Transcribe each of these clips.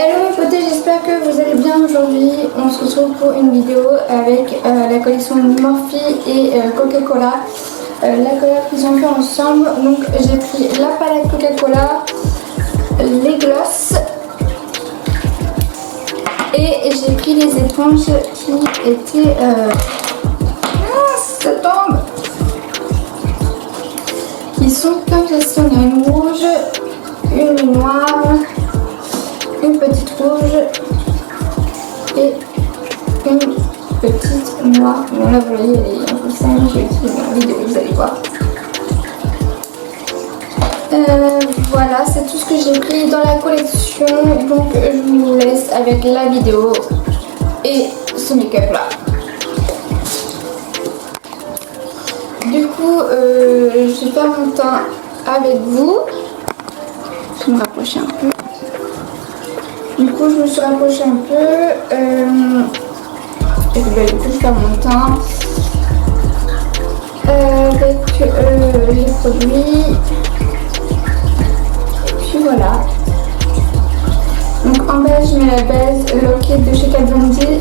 Hello mes potes, j'espère que vous allez bien. Aujourd'hui on se retrouve pour une vidéo avec la collection Morphe et Coca-Cola. La collab qu'ils ont fait ensemble. Donc j'ai pris la palette Coca-Cola, les glosses et j'ai pris les éponges qui étaient... ça tombe, qui sont comme ceci. On a une rouge, une noire, une petite rouge et une petite noire. Bon là vous voyez elle est un peu sale, je vais utiliser dans la vidéo, vous allez voir. Voilà, c'est tout ce que j'ai pris dans la collection. Donc je vous laisse avec la vidéo et ce make-up là. Du coup je vais faire mon teint avec vous. Je vais me rapprocher un peu. Du coup, je me suis rapprochée un peu. Et puis, du coup, je fais mon teint avec les produits. Et puis voilà. Donc en bas, je mets la base Locket de chez Kat Von D.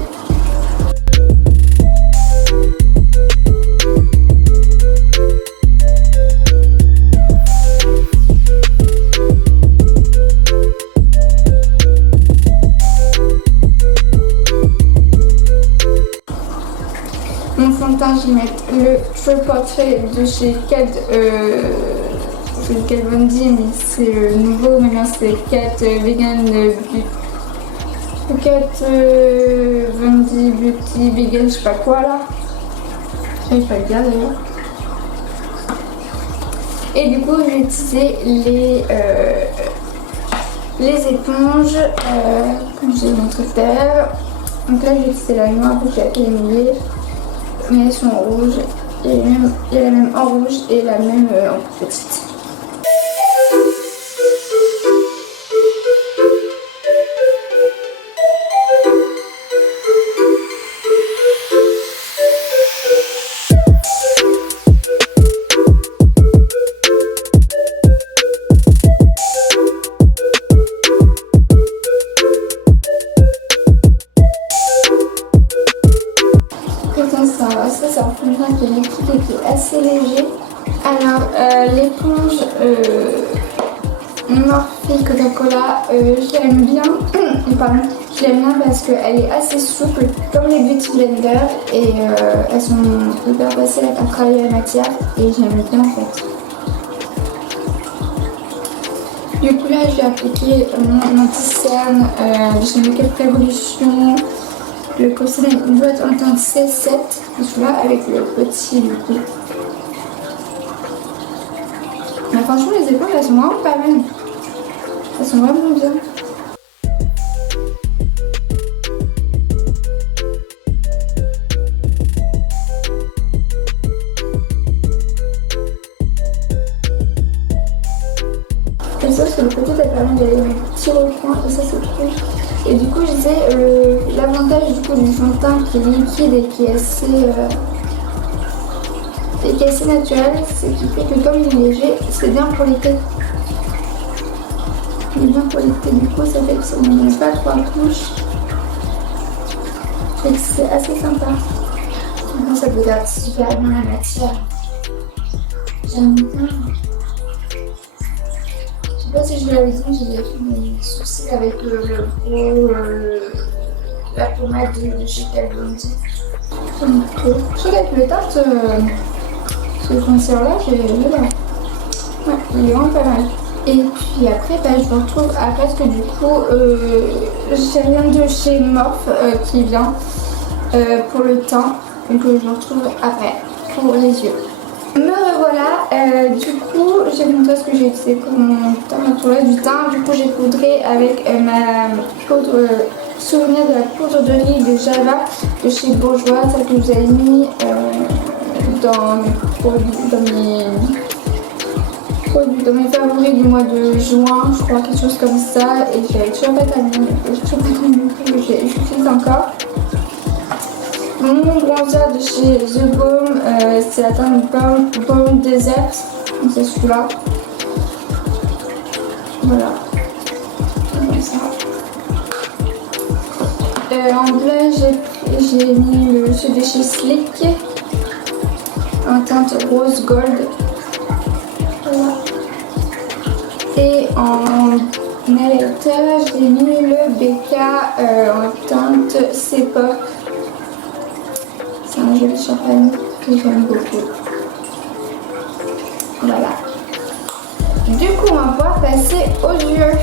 Mon fond de teint, je vais mettre le True Portrait de chez Kat Von D, mais c'est le nouveau. Maintenant, c'est Kat Vegan Kat Von D Beauty Vegan, je sais pas quoi là. J'arrive pas à le dire d'ailleurs. Et du coup, je vais utiliser les éponges, comme je l'ai montré tout à l'heure. Donc là, je vais utiliser la noire que j'ai accumulée. Mais elles sont en rouge, il y a la même en rouge et la même en petite. Ça c'est un fond de teint qui est liquide et qui est assez léger. Alors l'éponge Morphe Coca-Cola, je l'aime bien. Pardon, je l'aime bien parce qu'elle est assez souple comme les Beauty Blender et elles sont hyper faciles à travailler la matière et j'aime bien en fait. Du coup là je vais appliquer mon anti-cerne de chez Make-up Revolution. Le Cosmétique une boîte en teinte C7, celui-là avec le petit du coup. Mais franchement les épaules elles sont vraiment pas mal. Elles sont vraiment bien. Et ça c'est le petit, elle permet d'aller un petit recoin et ça c'est cool. Et du coup je disais l'avantage du coup du fond de teint qui est liquide et qui est assez naturel, c'est qu'il fait que comme il est léger, c'est bien pour l'été. Il est bien pour l'été, du coup ça fait que ça ne met pas trop à couche. Et que c'est assez sympa. Maintenant ça peut être super bien la matière. J'aime bien. Je sais pas si je vous l'avais dit, j'ai déjà fait mes sourcils avec la pommade de chez Kat Von D. Je trouve qu'avec le teint, ce concealer là, j'ai là. Ouais, il est vraiment pas mal. Et puis après, je vous retrouve après parce que du coup, j'ai rien de chez Morphe qui vient pour le teint. Donc je vous retrouve après pour les yeux. Me revoilà, du coup j'ai montré ce que j'ai utilisé pour mon teint naturel du teint. Du coup j'ai poudré avec ma poudre souvenir de la poudre de riz de Java de chez Bourjois, celle que je vous avais mis dans mes favoris du mois de juin, je crois, quelque chose comme ça. Et j'avais toujours pas terminé, j'utilise encore. Mon bronzer de chez The Balm, c'est la teinte Balm Desert, donc c'est celui-là. Voilà, comme ça. En bleu, j'ai mis le ceux de chez Slick en teinte rose gold. Voilà. Et en highlighter, j'ai mis le BK en teinte Sepop. C'est un joli champagne que j'aime beaucoup. Voilà. Du coup, on va pouvoir passer aux yeux.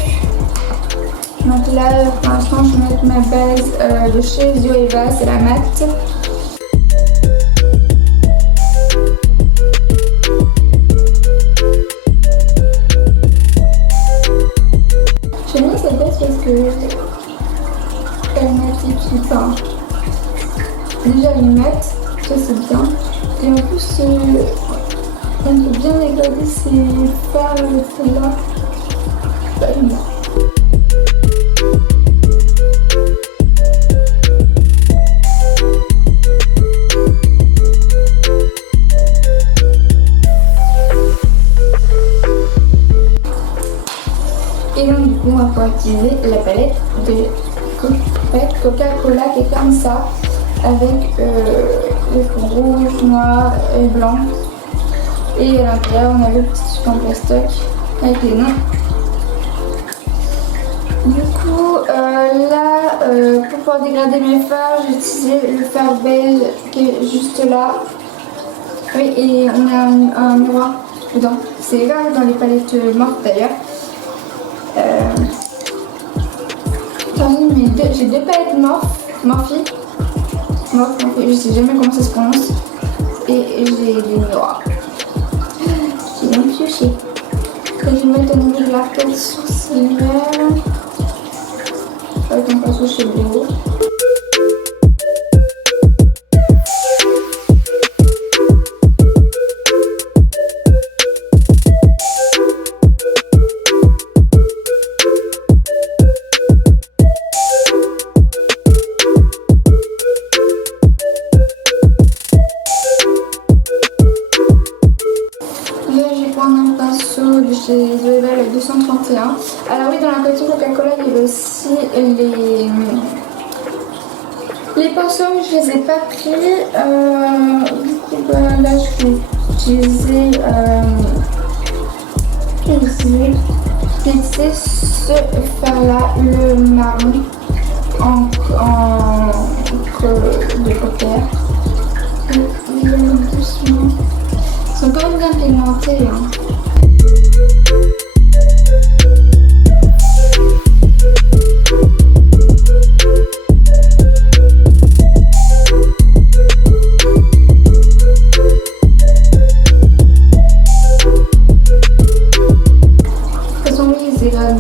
Donc là, pour l'instant, je vais mettre ma base de chez Zoeva, c'est la mat. J'ai mis cette base parce que elle matifie, enfin, déjà elle mat, ça c'est bien. Et en plus, on peut bien regarder ses fards avec celle-là. Bah, j'aime bien. Et donc du coup on va pouvoir utiliser la palette de Coca-Cola qui est comme ça, avec les rouge, noir et blanc. Et à l'intérieur on a le petit tube en plastoc avec les noms. Du coup là pour pouvoir dégrader mes fards, j'ai utilisé le fard beige qui est juste là. Oui, et on a un miroir dedans. C'est là dans les palettes mortes d'ailleurs. J'ai deux palettes Morphe, je sais jamais comment ça se prononce. Et j'ai des miroirs. J'ai bien pioché. Et je vais mettre au niveau de l'arcade sourcilière. Avec un pinceau chez Léo. Chez Zoeva le 231. Alors oui, dans la collection Coca-Cola, il y avait aussi les pinceaux, mais je les ai pas pris. Du coup, là, je vais utiliser ce fer-là, le marron en de paupières. Et doucement. Ils sont quand même bien pigmentés. Hein.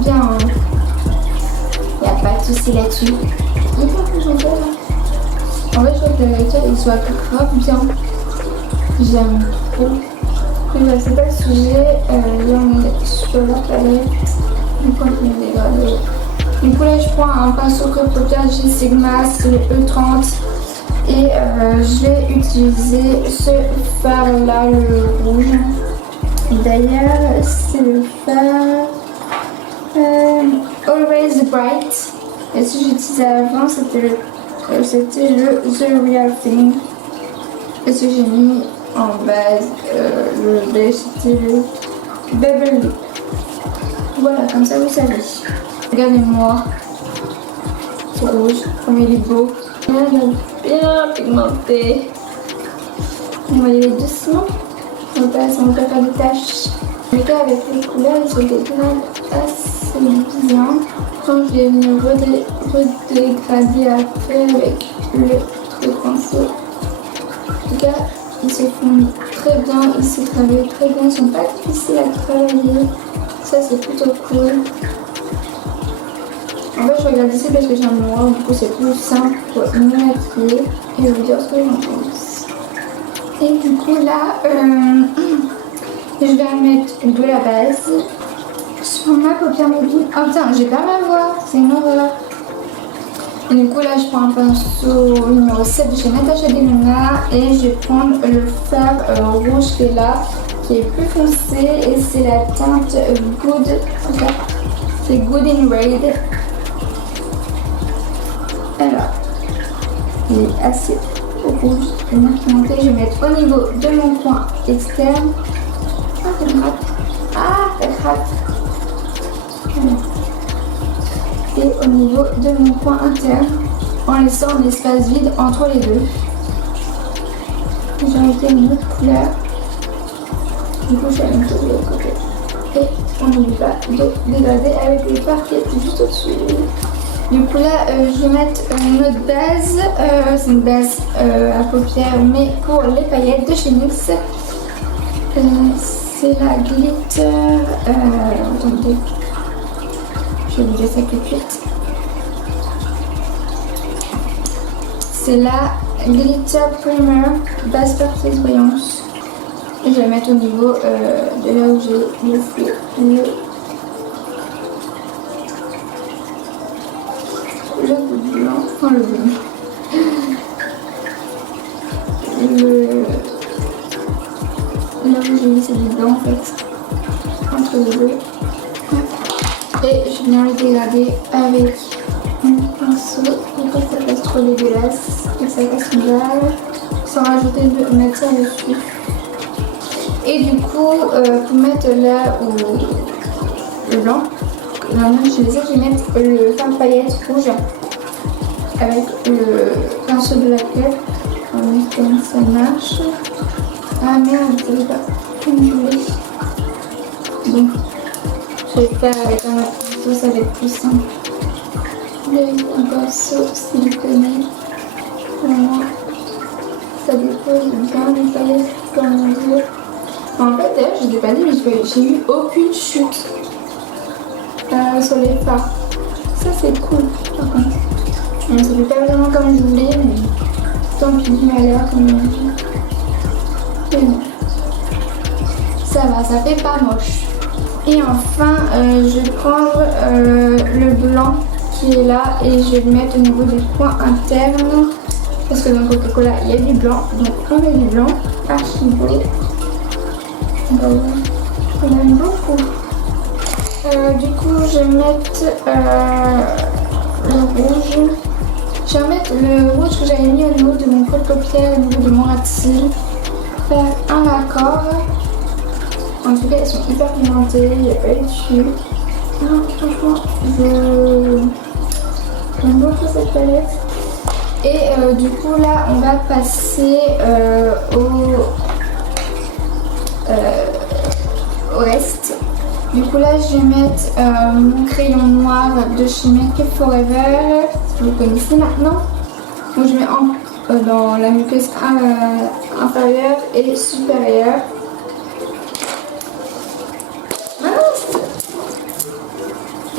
Bien, hein. Y a pas de souci là-dessus. Hyper plus gentil là. En fait, je crois que le lecteur il soit grave bien. J'aime trop. Mais bah, c'est pas le sujet. Là, on est sur la palette. Du coup, on est dégradé. Du coup, là, je prends un pinceau Coca-Cola Sigma, c'est le E30. Et je vais utiliser ce fard là, le rouge. D'ailleurs, c'est le fard. Always Bright. Et ce que j'utilisais avant, c'était le The Real Thing. Et ce que j'ai mis en base, le beige, c'était le Bubble Lip. Voilà, comme ça vous savez. Regardez-moi. C'est rouge, comme il est beau. Bien pigmenté. On va y aller doucement. On va pas faire des taches. Les cas avec les couleurs, ils se dégradent assez bien. Quand je vais venir redégrader après avec le pinceau. Les cas, ils se font très bien, ils se travaillent très bien, ils sont pas difficiles à travailler. Ça, c'est plutôt cool. En fait, je regarde ici parce que j'ai un miroir, du coup, c'est plus simple pour me maquiller et vous dire ce que j'en pense. Et du coup, là, je vais mettre de la base sur ma paupière mobile. Oh putain, j'ai pas ma voix, c'est une horreur. Et du coup là je prends un pinceau numéro 7 de chez Natasha Denona et je vais prendre le fard rouge qui est là, qui est plus foncé et c'est la teinte Good. Okay. C'est Good in Red. Alors, il est assez rouge. Je vais monter. Je vais mettre au niveau de mon coin externe. Ah, ça gratte. Ah, ça gratte. Voilà. Et au niveau de mon coin interne, en laissant un espace vide entre les deux. J'ai ajouté une autre couleur. Du coup, je vais la mettre de l'autre côté. Et on n'oublie pas de dégrader avec les parquets juste au-dessus. Du coup là, je vais mettre une autre base. C'est une base à paupières, mais pour les paillettes de chez NYX. C'est la glitter. Attendez, je vais vous dire ça tout de suite. C'est la Glitter Primer base parfaite brillance. Et je vais la mettre au niveau de là où j'ai laissé le blanc. Enfin, le blanc. Là où j'ai laissé du blanc en fait. Entre les deux. Et je viens le dégrader avec un pinceau pour que ça fasse trop dégueulasse et que ça fasse une balle sans rajouter de matière dessus. Et du coup, pour mettre là où le blanc, maintenant je vais mettre le fin de paillettes rouge avec le pinceau de la queue. On va comment ça marche. Ah merde, je ne sais pas comme je voulais. Donc, je vais faire avec un pinceau, ça va être plus simple. Avec un pinceau siliconé. Vraiment, ça dépose bien les paillettes comme on veut. En fait, d'ailleurs, je ne t'ai pas dit, mais j'ai eu aucune chute sur les pas. Ça, c'est cool, par contre. Ça ne fait pas vraiment comme je voulais, mais tant pis, il m'a l'air comme on dit. Mais bon. Ça va, ça fait pas moche. Et enfin, je vais prendre le blanc qui est là et je vais le mettre au niveau des coins internes. Parce que dans Coca-Cola, il y a du blanc. Donc, on met du blanc, archi beau. On aime beaucoup. Du coup, je vais mettre le rouge. Je vais mettre le rouge que j'avais mis au niveau de mon col paupière, au niveau de mon ras de cils. Faire un raccord. En tout cas, elles sont hyper pigmentées, il n'y a pas eu de chute. Non, franchement, j'aime beaucoup cette palette. Et du coup, là, on va passer au reste. Du coup là je vais mettre mon crayon noir de chez Make Up Forever, si vous connaissez maintenant. Donc je mets dans la muqueuse inférieure et supérieure.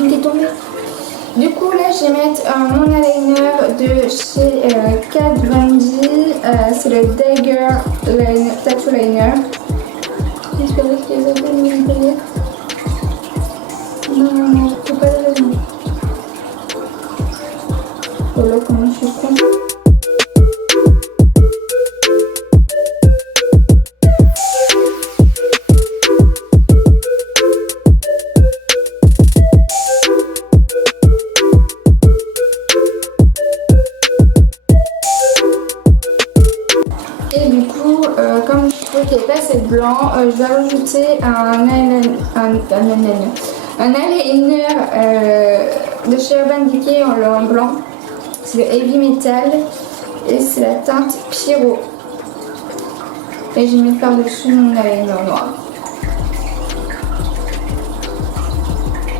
Il est tombé. Du coup là je vais mettre mon eyeliner de chez Kat Von D. C'est le Dagger Tattoo Liner. J'espère que les autres vont me payer. Non, faut pas le raison. Voilà comment je suis con. Et du coup, comme je trouve qu'il n'y a pas assez de blanc, je vais rajouter un eyeliner de chez Urban Decay en blanc. C'est le Heavy Metal et c'est la teinte Pyro. Et je vais mettre par-dessus mon eyeliner noir.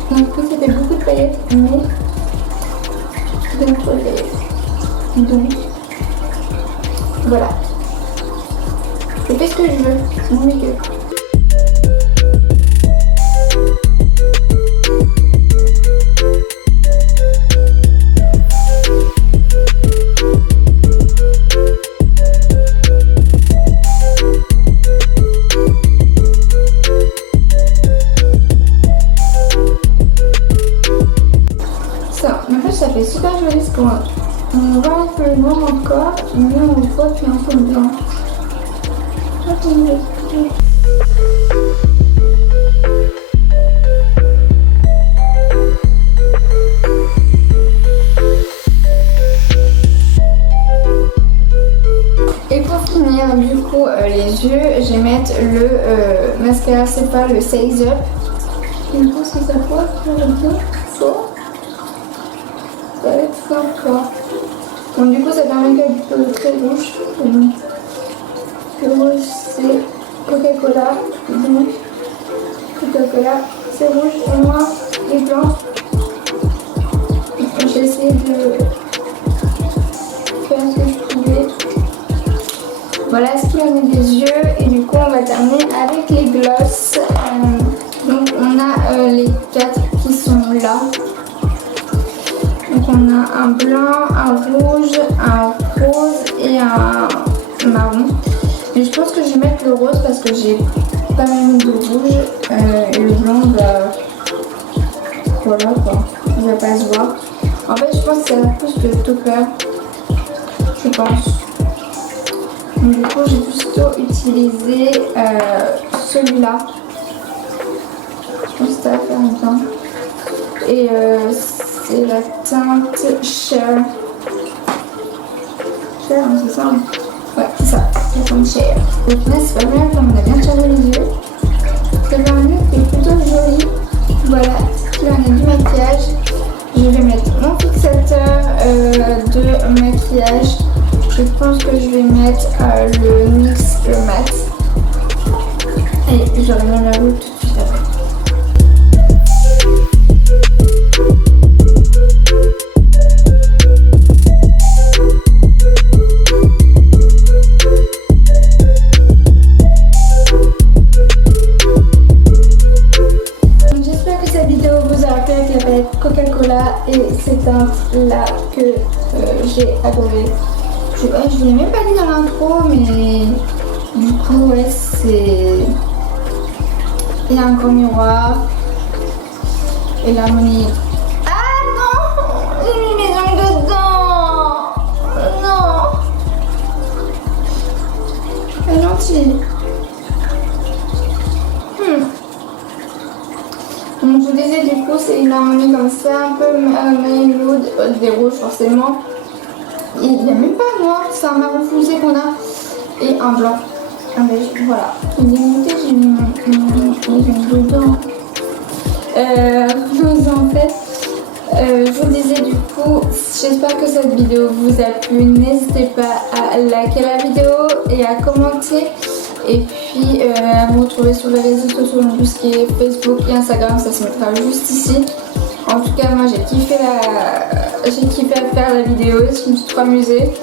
Donc du coup, ça fait beaucoup de paillettes, mais j'aime trop les paillettes. Donc voilà. Je fais ce que je veux, mon make-up. Ça, en fait, ça fait super joli ce qu'on on voit un peu le noir encore, mais on voit qu'il y a un peu le blanc. Attendez. coup les yeux, je vais mettre le mascara Sephora, le Size Up. Je pense que ça va être bien fort. Ça va être fort. Donc du coup ça permet qu'elle soit très rouge. Le rouge c'est Coca-Cola. Donc Coca-Cola c'est rouge et moi les blancs. J'ai essayé de faire ce que je pouvais. Voilà ce qu'il en est des yeux et du coup on va terminer avec les gloss. Donc on a les 4 qui sont là. Donc on a un blanc, un rouge, un rose et un marron. Mais je pense que je vais mettre le rose parce que j'ai pas mal mis de rouge et le blanc bah voilà quoi, il va pas se voir. En fait je pense que ça a plus de topper, je pense. Donc, du coup j'ai plutôt utilisé celui-là. Je pense que ça va faire bien. Et c'est la teinte Cher. Cher, c'est ça? Ouais, c'est ça. La teinte Cher. Donc là, c'est pas mal, on a bien chargé les yeux. C'est vraiment plutôt joli. Voilà, ce qu'il en est du maquillage. Je vais mettre mon fixateur de maquillage. Je pense que je vais mettre le NYX, le mat. Et je reviens vers vous tout de suite après. J'espère que cette vidéo vous aura plu avec la palette Coca-Cola et ces teintes-là que j'ai adoré. Je ne l'ai même pas dit dans l'intro, mais du coup, ouais, c'est. Il y a un grand miroir. Et l'harmonie. Ah non! J'ai mis mes ongles dedans! Non! C'est gentil. Donc, je vous disais, du coup, c'est une harmonie comme ça, un peu Maillot, des rouges forcément. Il n'y a même pas un noir, c'est un marron foncé qu'on a et un blanc, un beige, voilà. Il est monté, j'ai mis mon dedans. En fait, je vous disais du coup, j'espère que cette vidéo vous a plu. N'hésitez pas à liker la vidéo et à commenter. Et puis à me retrouver sur les réseaux sociaux, tout ce qui est Facebook et Instagram, ça se mettra juste ici. En tout cas, moi j'ai kiffé à faire la vidéo, je me suis trop amusée.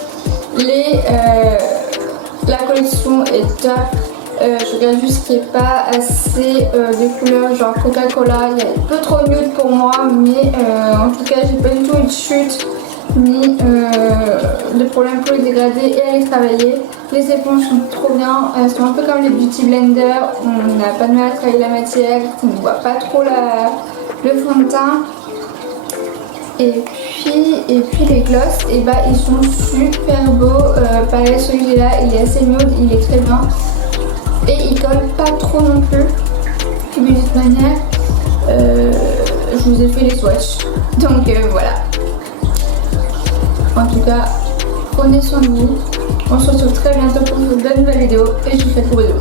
La collection est top. Je regarde juste qu'il n'y ait pas assez des couleurs genre Coca-Cola. Il y a un peu trop nude pour moi, mais en tout cas, j'ai pas du tout une chute ni de problème pour les dégrader et à les travailler. Les éponges sont trop bien. Elles sont un peu comme les Beauty Blender. On n'a pas de mal à travailler la matière. On ne voit pas trop le fond de teint. Et puis les gloss, et bah ils sont super beaux. Pareil, celui que j'ai là, il est assez nude, il est très bien. Et il colle pas trop non plus. Et de toute manière, je vous ai fait les swatchs. Donc voilà. En tout cas, prenez soin de vous. On se retrouve très bientôt pour une nouvelle vidéo. Et je vous fais de gros bisous.